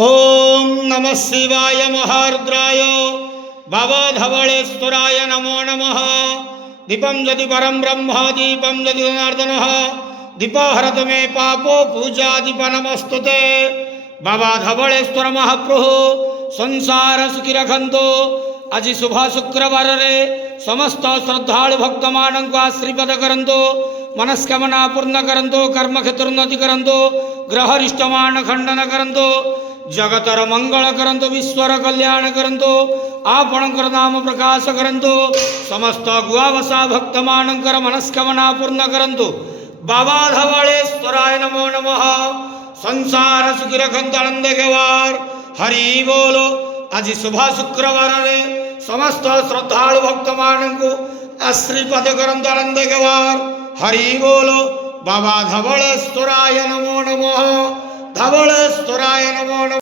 ओम नमः शिवाय महारुद्राय बाबा धवळेश्वराय नमो नमः। दीपं यदि परं ब्रह्म दीपं यदि जनार्दनः दीपहरत मे पापो पूजा दीप नमस्तुते। बाबा धवळेश्वर महाप्रभु संसार सुखी रखंतो। आज शुभ शुक्रवार रे समस्त श्रद्धालु भक्त मानक आशीर्वाद करंतो, मनस्कामना पूर्ण करंतो, कर्म क्षेत्र उन्नति करंतो, ग्रह रिष्टमान खंडन करंतो, जगतर मंगल करंतो, विश्वर कल्याण करंतो, आपणकर नाम प्रकाश करंतो, समस्त गुआवसा भक्त मानकर मनस्कामना पूर्ण करंतो। बाबा धवळेश्वराय नमो नमः। संसार सुखी रखंतो, आनंद घेवार हरि बोलो। आज शुभ शुक्रवार रे समस्त श्रद्धालु भक्त मानक आशीर्वाद करंतो, आनंद घेवार हरि बोलो। बाबा धवळेश्वराय नमो नमः। धवळेश्वराय नमो नमः।